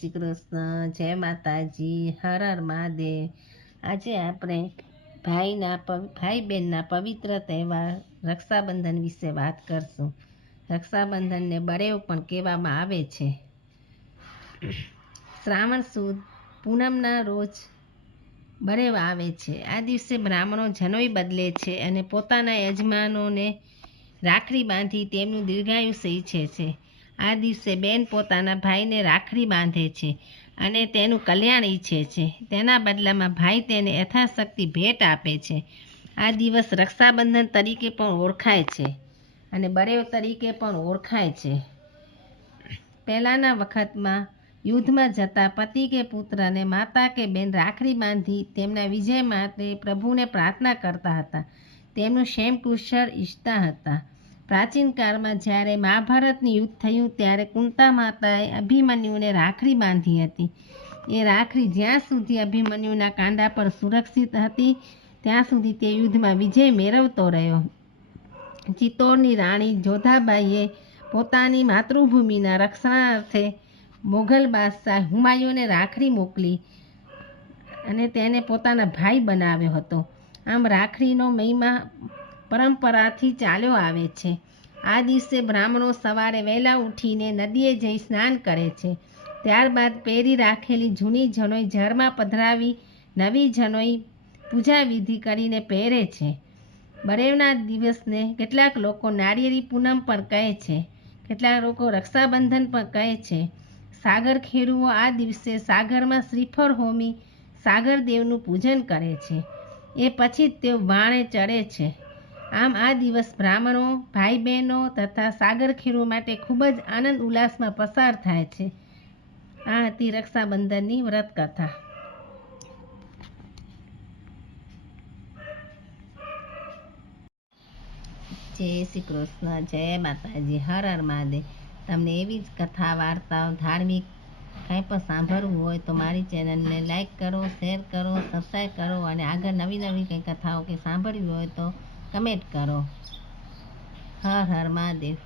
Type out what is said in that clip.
શ્રી કૃષ્ણ, જય માતાજી, હર હર મહાદેવ। આજે આપણે ભાઈ બહેનના પવિત્ર તહેવાર રક્ષાબંધન વિશે વાત કરશું। રક્ષાબંધનને બળેવ પણ કહેવામાં આવે છે। શ્રાવણ સુદ પૂનમના રોજ બળેવ આવે છે। આ દિવસે બ્રાહ્મણો જનોઈ બદલે છે અને પોતાના યજમાનોને રાખડી બાંધી તેમનું દીર્ઘાયુષ્ય ઈચ્છે છે। આ દિવસે બેન પોતાના ભાઈને રાખડી બાંધે છે અને તેનું કલ્યાણ ઈચ્છે છે। તેના બદલામાં ભાઈ તેને યથાશક્તિ ભેટ આપે છે। આ દિવસ રક્ષાબંધન તરીકે પણ ઓળખાય છે અને બળેવ તરીકે પણ ઓળખાય છે। પહેલાંના વખતમાં યુદ્ધમાં જતા પતિ કે પુત્રને માતા કે બેન રાખડી બાંધી તેમના વિજય માટે પ્રભુને પ્રાર્થના કરતા હતા, તેમનું ક્ષેમ કુશળ ઈચ્છતા હતા। પ્રાચીન કાળમાં જ્યારે મહાભારતનું યુદ્ધ થયું ત્યારે કુંતા માતાએ અભિમન્યુને રાખડી બાંધી હતી। એ રાખડી જ્યાં સુધી અભિમન્યુના કાંડા પર સુરક્ષિત હતી ત્યાં સુધી તે યુદ્ધમાં વિજય મેળવતો રહ્યો। ચિત્તોડની રાણી જોધાબાઈએ પોતાની માતૃભૂમિના રક્ષણાર્થે મોગલ બાદશાહ હુમાયુને રાખડી મોકલી અને તેને પોતાના ભાઈ બનાવ્યો હતો। આમ રાખડીનો મહિમા પરંપરાથી ચાલ્યો આવે છે। આ દિવસે બ્રાહ્મણો સવારે વહેલા ઉઠીને નદીએ જઈ સ્નાન કરે છે। ત્યારબાદ પહેરી રાખેલી જૂની જનોઈ ઝાડમાં પધરાવી નવી જનોઈ પૂજા વિધિ કરીને પહેરે છે। બળેવના દિવસને કેટલાક લોકો નાળિયેરી પૂનમ પણ કહે છે, કેટલાક લોકો રક્ષાબંધન પણ કહે છે। સાગર ખેડૂઓ આ દિવસે સાગરમાં શ્રીફળ હોમી સાગર દેવનું પૂજન કરે છે। એ પછી જ તેઓ વાણે ચડે છે। આમ આ દિવસ બ્રાહ્મણો, ભાઈ બહેનો તથા સાગર ખેડૂઓ માટે ખૂબ જ આનંદ ઉલ્લાસમાં પસાર થાય છે। આ હતી રક્ષાબંધનની વ્રત કથા। જય શ્રી કૃષ્ણ, જય માતાજી, હર હર મહાદેવ। તમને એવી જ કથા, વાર્તાઓ, ધાર્મિક કાંઈ પણ સાંભળવું હોય તો મારી ચેનલને લાઈક કરો, શેર કરો, સબસ્ક્રાઈબ કરો અને આગળ નવી નવી કંઈ કથાઓ કે સાંભળવી હોય તો કમેન્ટ કરો। હર હર મહાદેવ।